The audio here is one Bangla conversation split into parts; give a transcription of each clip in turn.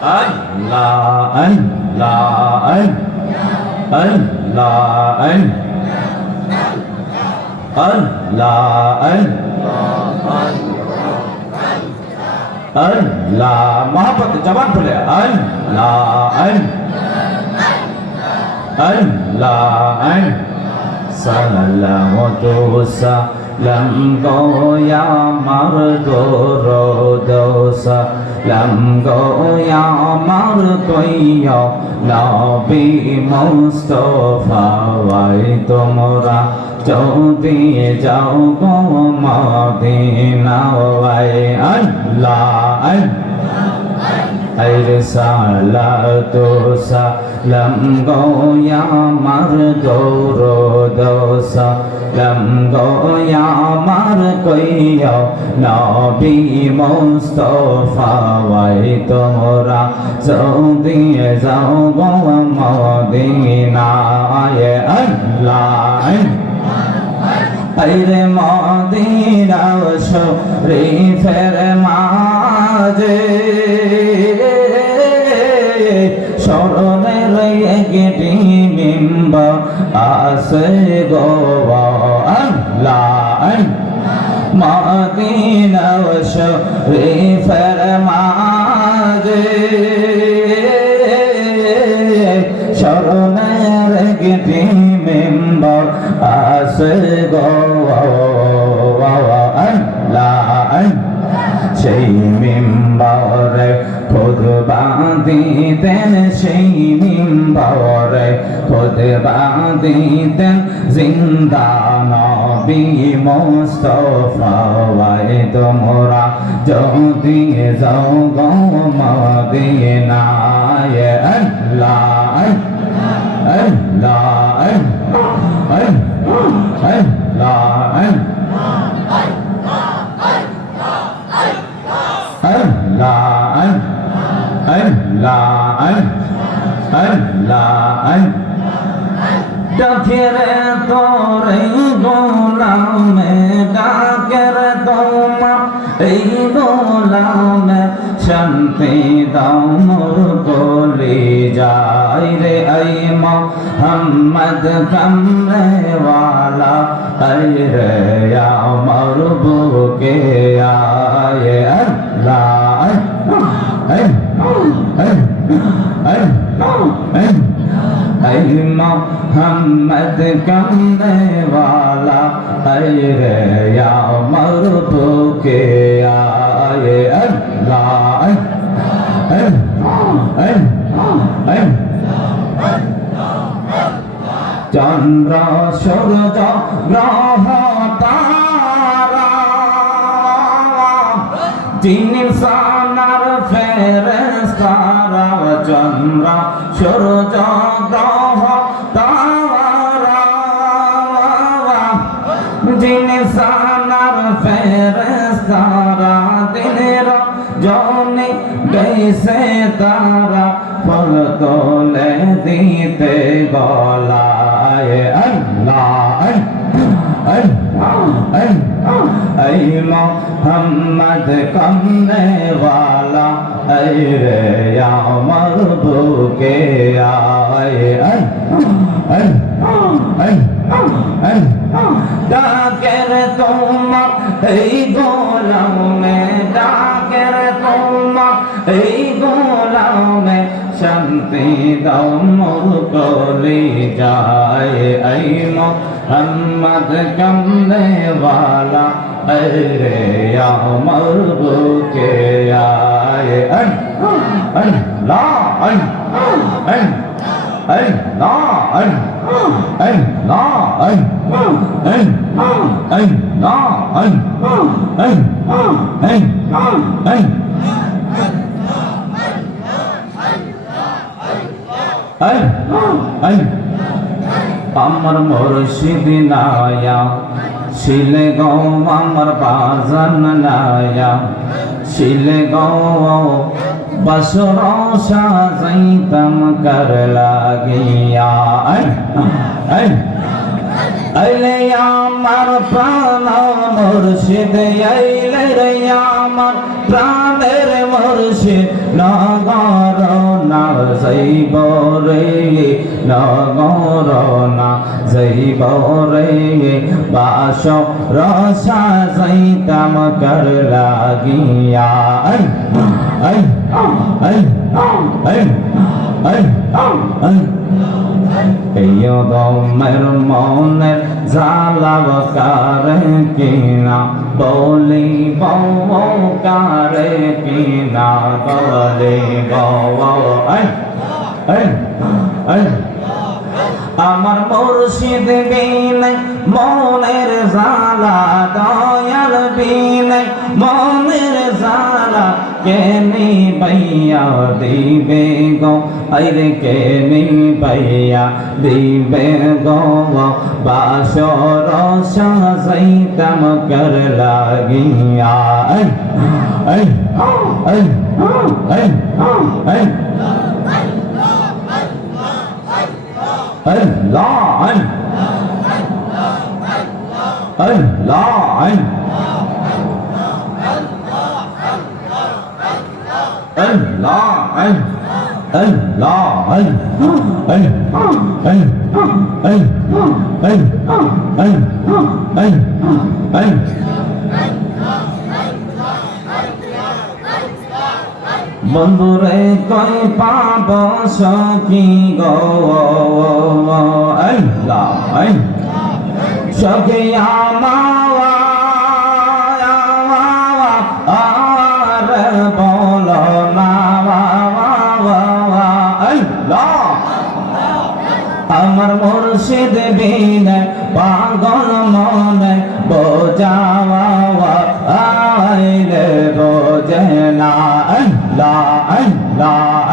Allah, Allah, Allah, Allah, Allah, मोहब्बत जवान बोले Allah, Allah, salamatu salam goya mardo salam goya mardoya nabi Mustafa vai tumra যদি যাও গো মদিনা ওয়াই আল্লাহ আইরে সালাতু সালাম গো ইয়া মার দরুদ সালাম গো ইয়া মার কইয়া নবী মুস্তাফা ওয়াই তোমরা যদি যাও গো মদিনা আল্লাহ আইরে মদিনা শরীফের মাঝে স্মরণের একটি বিম্ব আছে গো আল্লাহ মদিনা শরীফের মাঝে স্মরণের একটি বিম্ব আছে গো আল্লাহ সেই মিম্বরে খুতবা দিতেন সেই মিম্বরে খুতবা দিতেন জিন্দা নবী মুস্তাফা ওয়াই তোমরা যদি যাও গো মদিনায় আল্লাহ আল্লাহ ডাকেরে তোরে গোলামে ডাকেরে তোমা এই গোলামে শান্তি দাও মোর গলি যাই রে আই মোহাম্মদ কামরে ওয়ালা আই রে আমার বুকে আয়ে আল্লাহ ऐ मोहम्मद कमने वाला ऐ रे या मरबू के आए अल्लाह चंद्र सूरज ग्रह तारा जिन सानर फेरेस्तारा चंद्र सूरज ग्रह तारा जिन सानर फेरेस्तारा दिनेर जौने कैसे तारा फल तोले दीते गलाए अल्लाह ऐ मोहम्मद कमने वाला ऐ रे या मरबूके आए डाकेर तुमा এই গোলামে ডাকের তুমা এই গোলামে শান্তি দাও মোর কলি যায় এই মোহাম্মদ কমনে वाला ऐ रे আমার বুকে আয় আল্লাহ আমার মুর্শিদ নায়া শিলে গো আমার বাজান নায়া শিলে গো बसरो साजैतम कर लागिया আইলে আমার প্রাণ মুর্শিদ আইলে রে আমার প্রাণের মুর্শিদ নগর না যাইব রে নগর না যাইব রে বাস রসা যাইতাম কর লাগিয়া I I I I I I এই দমের মনের জ্বালাব কারে কিনা বলি বউ কারে কিনা বলি বউ আই আই আই আমার মুর্শিদ বিনে মনের জ্বালা দয়াল বিনে মনের জ্বালা কেনি বাইয়া দিবে গো আইরে কেনি বাইয়া দিবে গো বাসর সাজাইতাম কর লাগিয়া I I I I I Allah Allah বন্ধুরে কই পাব সখী গো আল্লাহ সখী আর বলো না আল্লাহ আমার মুর্শিদ বিনে পাগল মনে বোঝাওয়া আইলে বোঝে না আল্লাহ আল্লাহ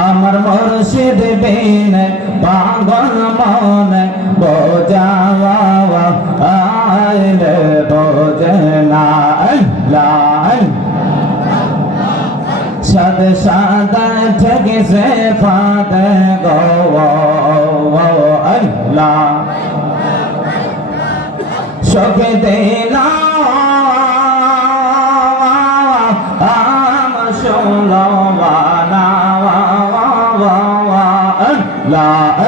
আমার মুর্শিদ বিনে পাগল মনে বোঝাওয়া আইলে বোঝে না আল্লাহ সাদ সাদা ঠগে সে ফাতে গো আল্লাহ শোকে দিলা আম শোলো বানা আল্লাহ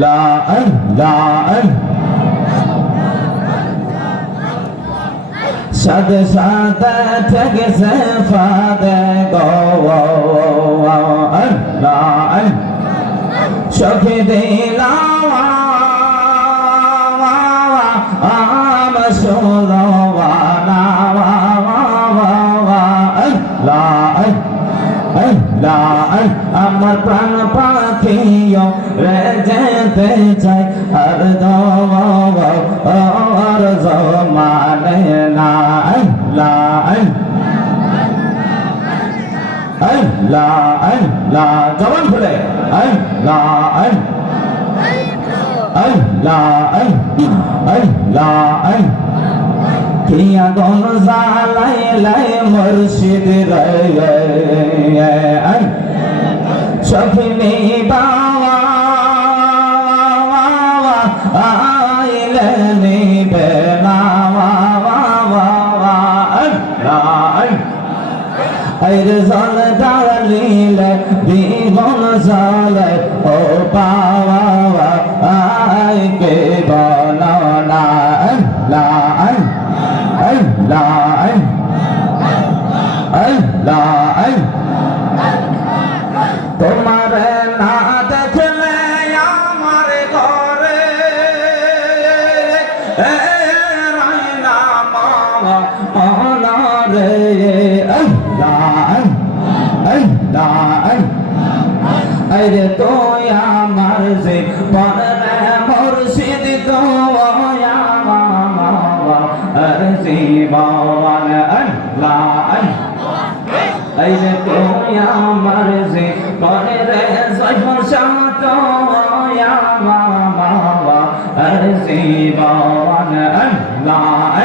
লা আল্লাহ সাদ সাদা ঠগে সে ফাতে গো আল্লাহ শোকে দিলা আম শোলো বানা আমার প্রাণ পাখিও রে যেতে চাই আর আর জমানে না জবান খুলে কিয়া গন জালাই লাই মুর্শিদ রে সখিনী বাবা আইলে নিবে না আইরে জল ডালিলে বিমন জলে ও পাওয়া আই কে বলো না তোমার না দেখলে আমার ঘরে রাইনা মাওলা রে আরে তো আমার যে পরে মুর্শিদ তো আরে জীবন আল্লাহ আরে তো আমার যে পরে জয়ফর শাত আরে জীবন আল্লাহ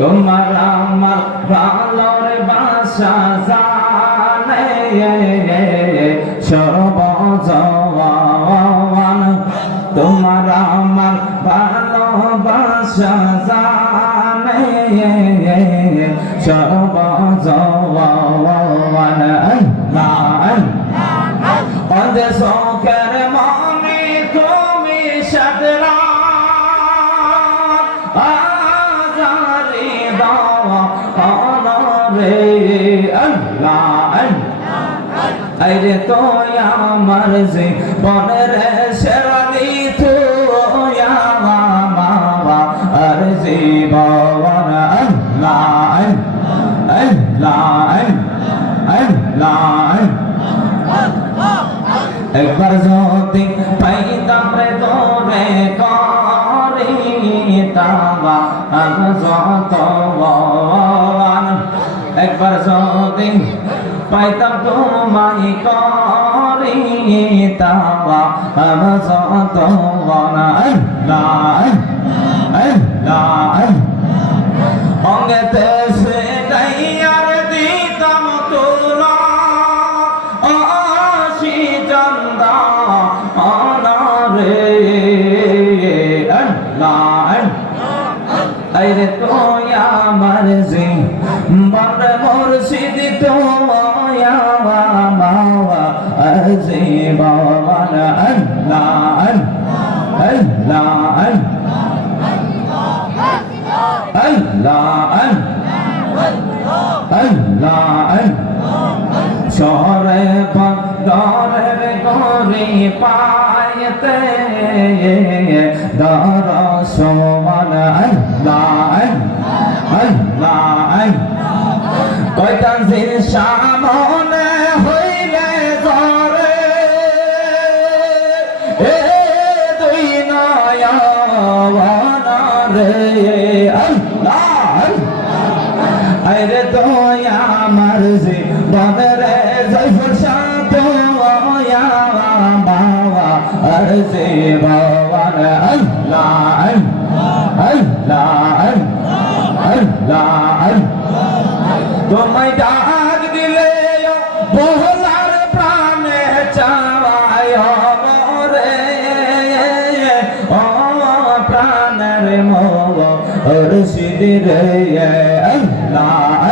তোমার আমার ভালোর বাসা জানে সর্বজওয়ান তোমার আমার ভালোবাসা জানে সর্বজওয়ান অন্ধে শোকের মনে তুমি সাদরা আজারি দাওয়া রে আল্লাহ আরে তো আমার জীবনের শেরানি তো বাবা আর জীবন আল্লাহ আল্লাহ আল্লাহ একবার যদি পাইতাম রে তোরে করি তাবা যত একবার যদি পাইতাম তোমায় করি তাবা যত আল্লাহ আল্লাহ অঙ্গেতে সেটাই আর দিতাম তোলা আশি চন্দা অনারে আল্লাহ আরে তো আমার জীবন মুর্শিদ তো বাবা জীবন আল্লাহ আল্লাহ আল্লাহ আল্লাহ সরে বদরের গরি পাইতে দরসমান আল্লাহ আল্লাহ কয়টা দিন সামনে হইলে ধরে এ দুই নয়ন রে আল্লাহ আরে তো আমার জীবনের জয়ফুল শান্ত বাবা আর জীবন আল্লাহ আল্লাহ আল্লাহ তোমায় ডাক দিলে বহুলার প্রাণে চাওয়ায় মরে ও প্রাণের মুর্শিদ রে আল্লাহ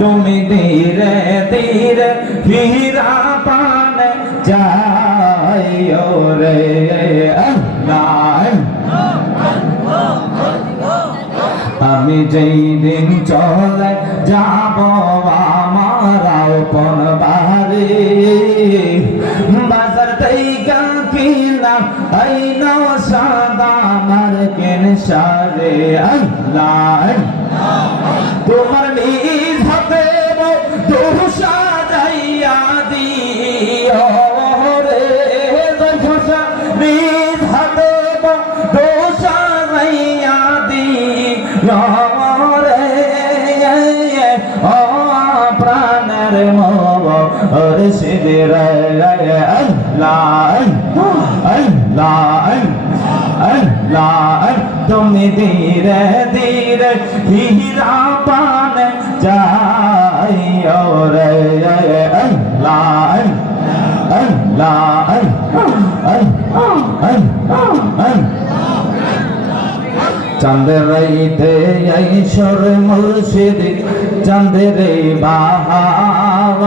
তুমি ধীরে ধীরে হীরা পানে যাইও রে আল্লাহ আমি যেই দিন চলে যাব আমার আপন বাড়ি বাজার থেকে কিনলাম এই সাদা আমার কেন সারে আল্লাহ তোমার নিজ হাতে বহু সাজাইয়া দিও রে নিজ হাতে বহু সাজাইয়া দিও রে ও প্রাণের মুর্শিদ রে আল্লাহ আল্লাহ আল্লাহ তুমি ধীরে ধীরে হীরা পানে যাইও রে আল্লাহ আল্লাহ চাঁদের রাইতে ঈশ্বর মুর্শিদ চাঁদের বাহার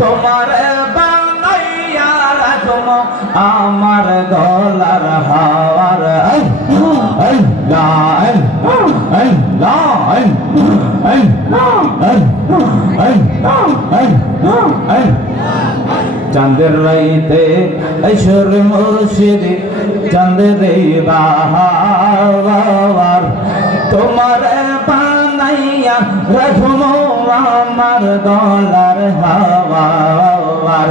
তোমার বানাইয়া রাখম আমার গলার হাওয়ার আল্লাহ আল্লাহ চাঁদের রাইতে ঈশ্বর মুর্শিদ চাঁদের বাহার তোমার বানাইয়া রাখম আমার গলার হাওয়ার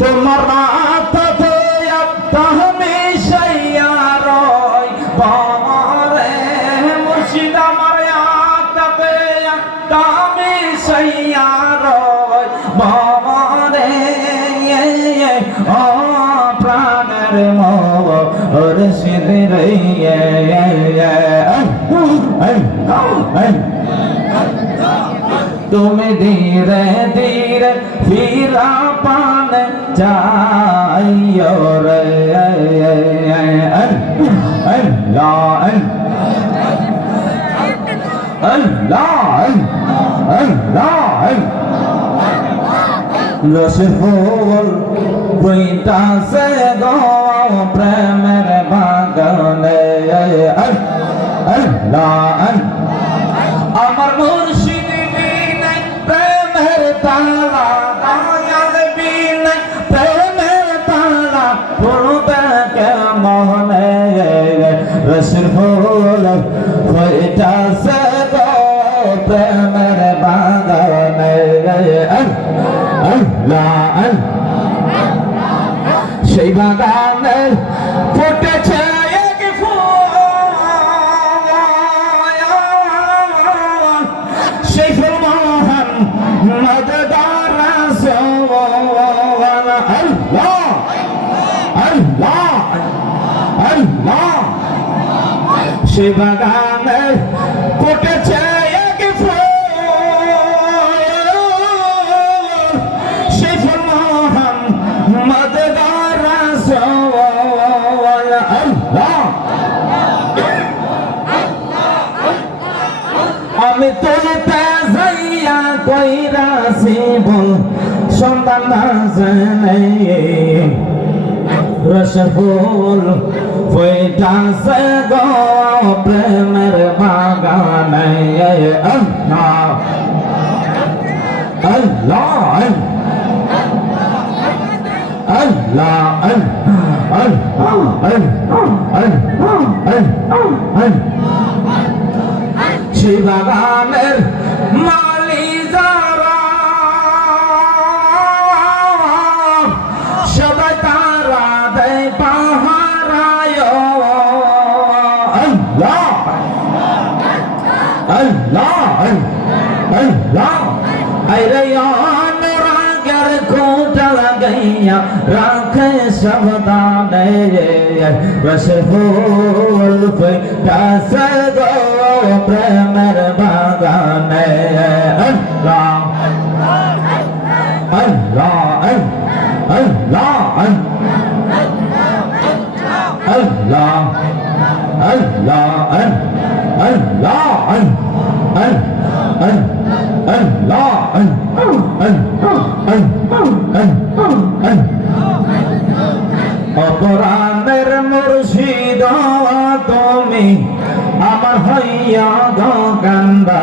তোমার মাথা ধোয়া তাহমি সাইয়ার পরে মুর্শিদ আমার আতাতে তাহমি সাইয়ার পরে ও প্রাণের মুর্শিদ রে তুমি ধীরে ধীরে ফিরা পান চাইও রে আল্লাহ আল্লাহ আল্লাহ রসফুল বইতাছে গো প্রেমের বাগানে আল্লাহ আমার মুর্শিদ বিনে প্রেমের তালা দয়াল বিনে প্রেমের তালা পড়বে কেমনে রসফুল বইতাছে গো প্রেমের বাগানে আল্লাহ সেই বাগানে ফুটেছে এক ফুল সেই ফুল মহান মদদার আল্লাহ আল্লাহ আল্লাহ সেই বাগানে ফুটেছে আমি তোরতে যাইয়া কইরাছি বল সন্তান না জানে রসফুল ফুটাছে গো প্রেমের বাগানে আল্লাহ আল্লাহ আল্লাহ সেই বাগানের মালি যারা সবাই তারা দেয় পাহারায় আল্লাহ আল্লাহ আল্লাহ আরে অনুরাগের খোঁটা লাগাইয়া রাখে সাবধানে রসফুল ফুটাছে গো প্রেমের বাগানে আল্লাহ আল্লাহ আল্লাহ আল্লাহ আল্লাহ অপরাধের মুর্শিদ তুমি আমার হইয়া গো কান্দা